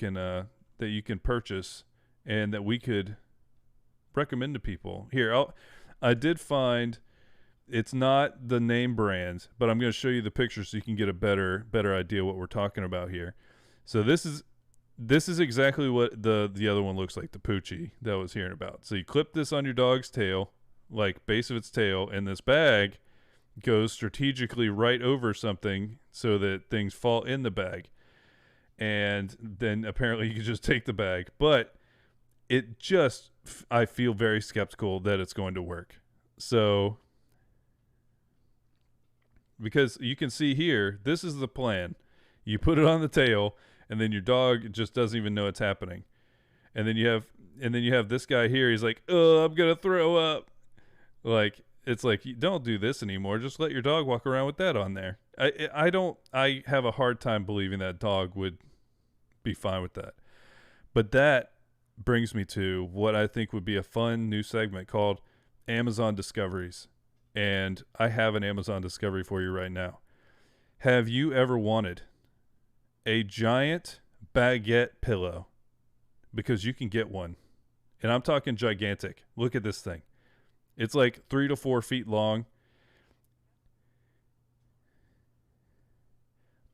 can purchase and that we could recommend to people. Here, I did find. It's not the name brand, but I'm going to show you the picture so you can get a better idea what we're talking about here. So this is exactly what the other one looks like, the poochie that I was hearing about. So you clip this on your dog's tail, like base of its tail, and this bag goes strategically right over something so that things fall in the bag. And then apparently you can just take the bag, but I feel very skeptical that it's going to work. So because you can see here, this is the plan. You put it on the tail, and then your dog just doesn't even know it's happening. And then you have and then you have this guy here. He's like, "Oh, I'm gonna throw up." Like, it's like, you don't do this anymore. Just let your dog walk around with that on there. I don't. I have a hard time believing that dog would be fine with that. But that brings me to what I think would be a fun new segment called Amazon Discoveries. And I have an Amazon discovery for you right now. Have you ever wanted a giant baguette pillow? Because you can get one. And I'm talking gigantic. Look at this thing. It's like 3 to 4 feet long.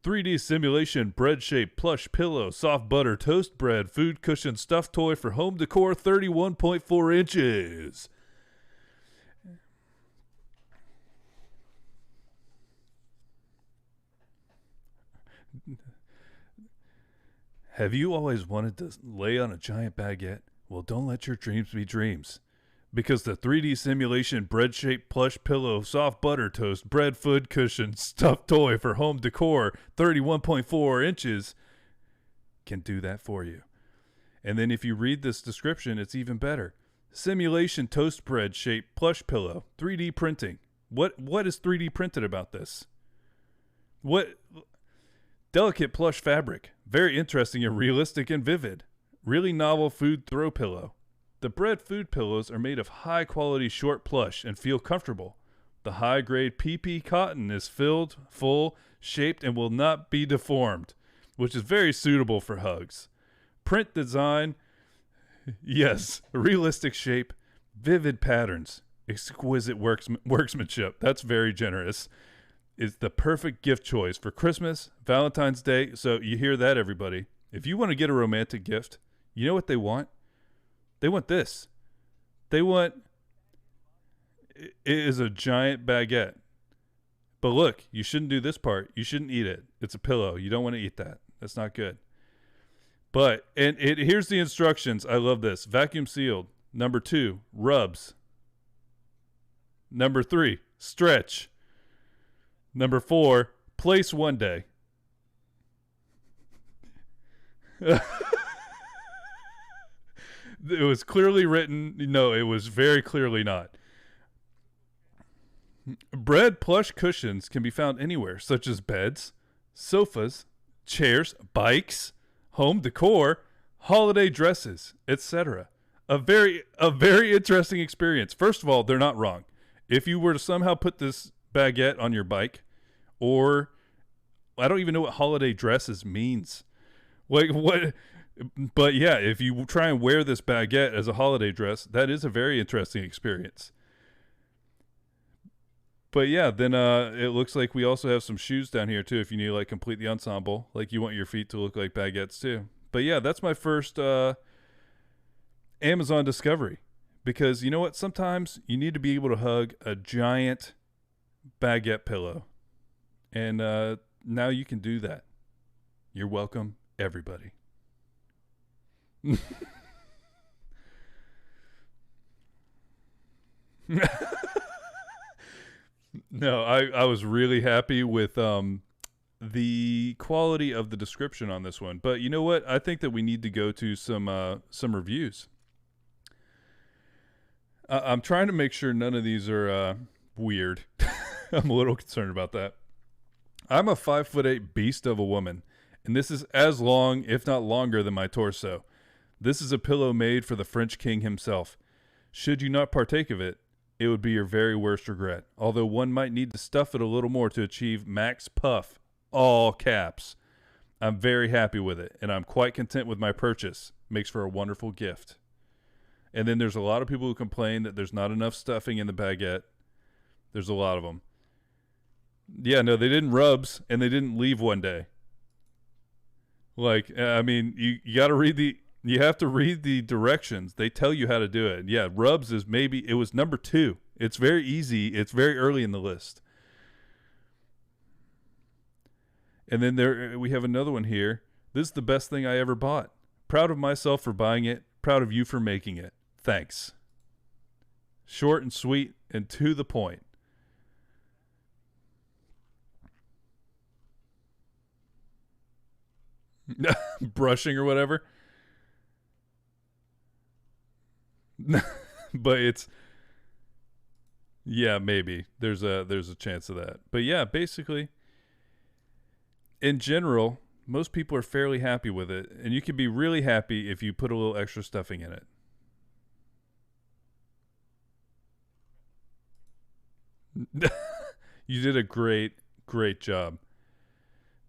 3D simulation bread-shaped plush pillow, soft butter, toast bread, food cushion, stuffed toy for home decor, 31.4 inches. Have you always wanted to lay on a giant baguette? Well, don't let your dreams be dreams. Because the 3D simulation bread-shaped plush pillow, soft butter toast, bread food cushion, stuffed toy for home decor, 31.4 inches, can do that for you. And then if you read this description, it's even better. Simulation toast bread shaped plush pillow, 3D printing. What is 3D printed about this? What delicate plush fabric, very interesting and realistic and vivid. Really novel food throw pillow. The bread food pillows are made of high quality short plush and feel comfortable. The high grade PP cotton is filled, full, shaped, and will not be deformed, which is very suitable for hugs. Print design, yes, realistic shape, vivid patterns, exquisite workmanship. That's very generous. It's the perfect gift choice for Christmas, Valentine's Day. So you hear that, everybody. If you want to get a romantic gift, you know what they want? They want this. They want, it is a giant baguette. But look, you shouldn't do this part. You shouldn't eat it. It's a pillow. You don't want to eat that. That's not good. But, and here's the instructions. I love this. Vacuum sealed. Number 2, rubs. Number 3, stretch. Number 4, place one day. It was clearly written. No, it was very clearly not. Bread plush cushions can be found anywhere, such as beds, sofas, chairs, bikes, home decor, holiday dresses, etc. A very interesting experience. First of all, they're not wrong. If you were to somehow put this baguette on your bike, or I don't even know what holiday dresses means. Like what? But yeah, if you try and wear this baguette as a holiday dress, that is a very interesting experience. But yeah, then it looks like we also have some shoes down here too if you need to like complete the ensemble. Like you want your feet to look like baguettes too. But yeah, that's my first Amazon discovery. Because you know what? Sometimes you need to be able to hug a giant baguette pillow. And now you can do that. You're welcome, everybody. No, I was really happy with the quality of the description on this one. But you know what? I think that we need to go to some reviews. I'm trying to make sure none of these are weird. I'm a little concerned about that. I'm a 5'8" beast of a woman, and this is as long, if not longer, than my torso. This is a pillow made for the French king himself. Should you not partake of it, it would be your very worst regret, although one might need to stuff it a little more to achieve max puff, all caps. I'm very happy with it, and I'm quite content with my purchase. Makes for a wonderful gift. And then there's a lot of people who complain that there's not enough stuffing in the baguette. There's a lot of them. Yeah, no, they didn't rubs, and they didn't leave one day. Like, I mean, you got to read you have to read the directions. They tell you how to do it. Yeah, rubs is it was number 2. It's very easy. It's very early in the list. And then we have another one here. This is the best thing I ever bought. Proud of myself for buying it. Proud of you for making it. Thanks. Short and sweet and to the point. Brushing or whatever. But it's yeah, maybe there's a chance of that. But yeah, basically, in general, most people are fairly happy with it, and you can be really happy if you put a little extra stuffing in it. You did a great job.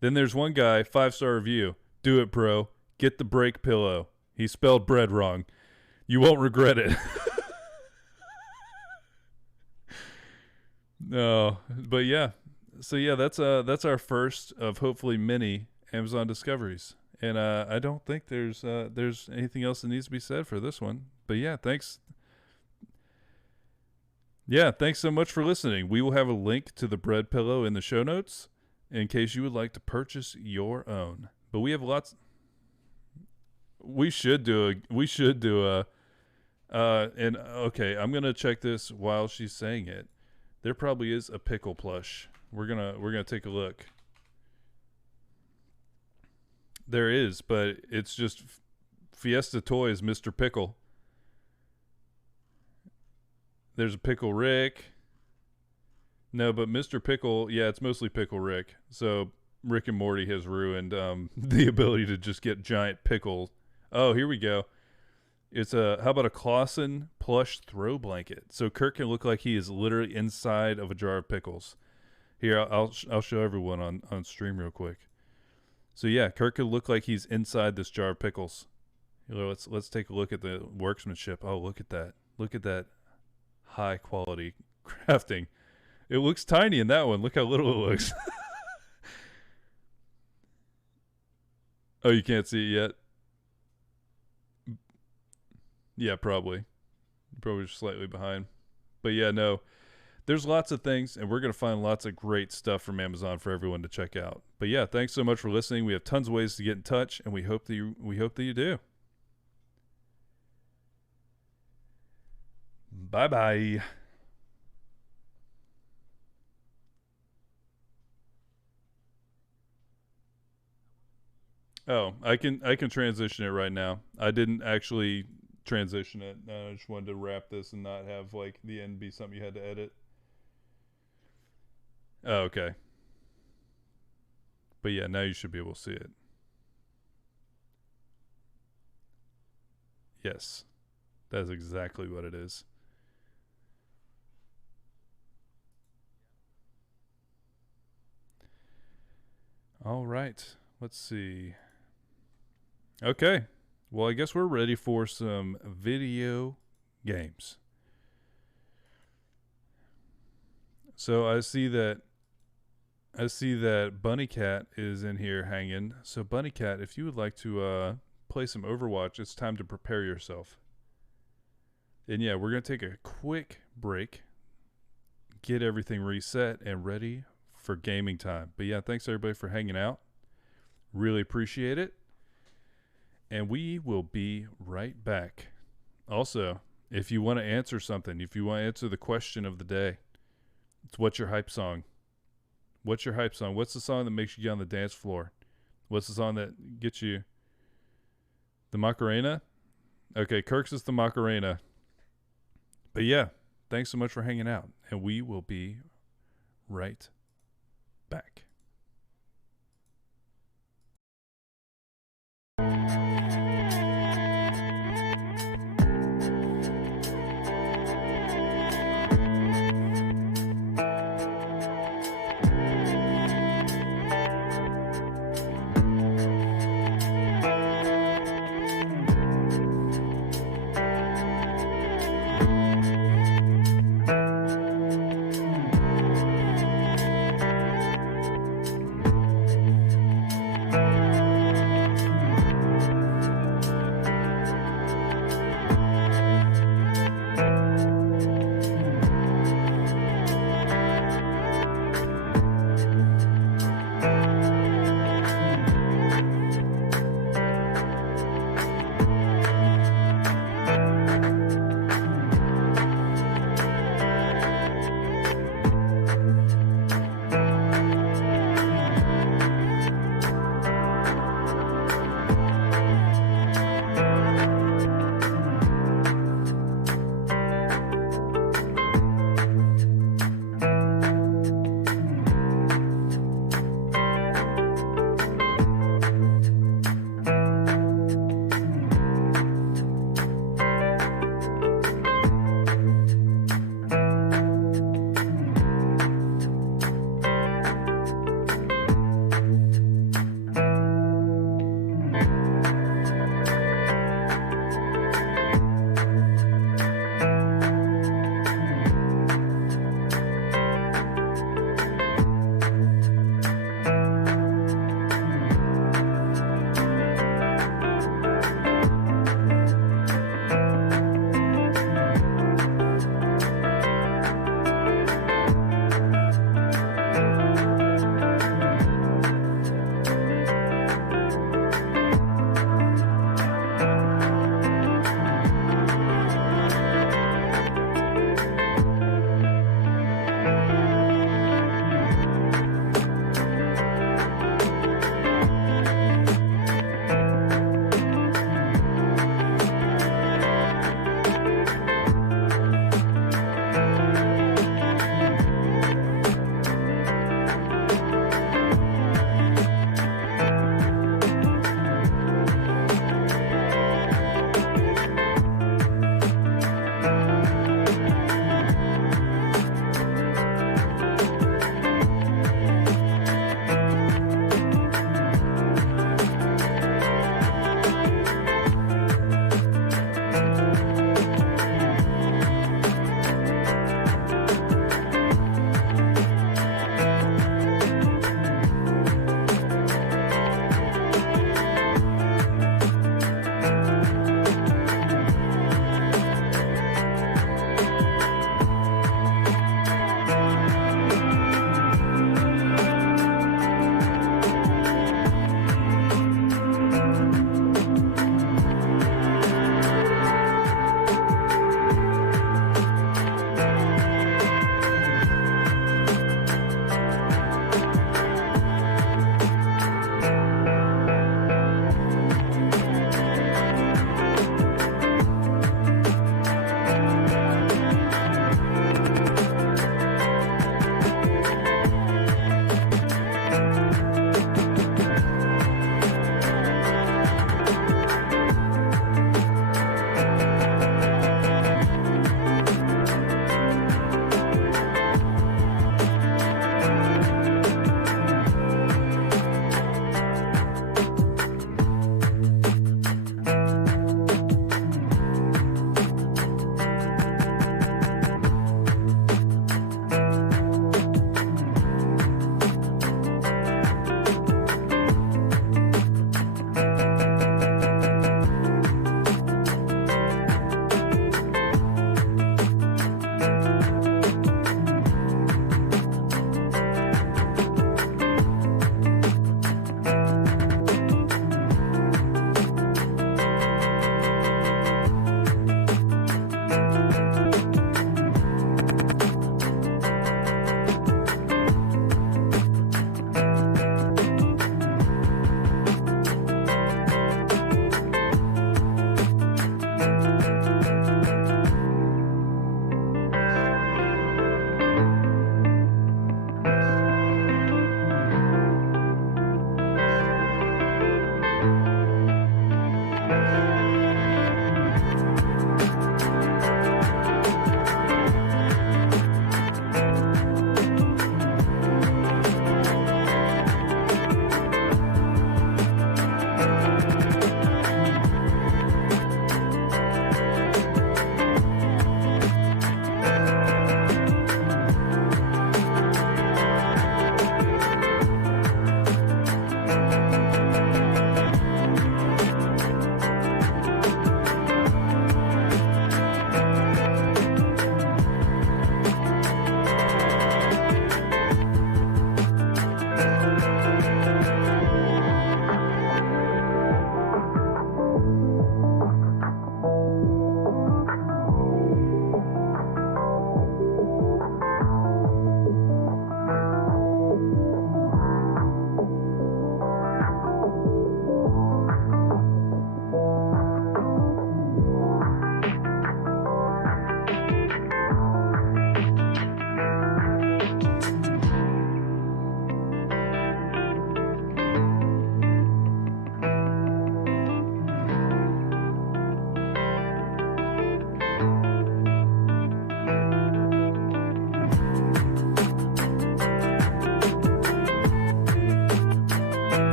Then there's one guy, 5-star review. Do it, bro. Get the break pillow. He spelled bread wrong. You won't regret it. No, but yeah. So yeah, that's our first of hopefully many Amazon discoveries. And I don't think there's anything else that needs to be said for this one. But yeah, thanks. Yeah, thanks so much for listening. We will have a link to the bread pillow in the show notes in case you would like to purchase your own. But we have lots. We should do a. And okay, I'm gonna check this while she's saying it. There probably is a pickle plush. We're gonna take a look. There is, but it's just Fiesta Toys, Mr. Pickle. There's a Pickle Rick. No, but Mr. Pickle, yeah, it's mostly Pickle Rick. So Rick and Morty has ruined the ability to just get giant pickles. Oh, here we go. It's a how about a Clausen plush throw blanket? So Kirk can look like he is literally inside of a jar of pickles. Here, I'll show everyone on stream real quick. So yeah, Kirk could look like he's inside this jar of pickles. Let's take a look at the workmanship. Oh, look at that! Look at that high quality crafting. It looks tiny in that one. Look how little it looks. Oh, you can't see it yet? Yeah, probably. Probably just slightly behind. But yeah, no. There's lots of things, and we're going to find lots of great stuff from Amazon for everyone to check out. But yeah, thanks so much for listening. We have tons of ways to get in touch, and we hope that you do. Bye-bye. Oh, I can transition it right now. I didn't actually transition it. I just wanted to wrap this and not have like the end be something you had to edit. Oh, okay. But yeah, now you should be able to see it. Yes. That's exactly what it is. All right. Let's see. Okay. Well, I guess we're ready for some video games. So I see that Bunny Cat is in here hanging. So Bunny Cat, if you would like to play some Overwatch, it's time to prepare yourself. And yeah, we're gonna take a quick break, get everything reset and ready for gaming time. But yeah, thanks everybody for hanging out. Really appreciate it. And we will be right back. Also, if you want to answer something, if you want to answer the question of the day, it's what's your hype song? What's your hype song? What's the song that makes you get on the dance floor? What's the song that gets you the Macarena? Okay, Kirk's is the Macarena. But yeah, thanks so much for hanging out. And we will be right back.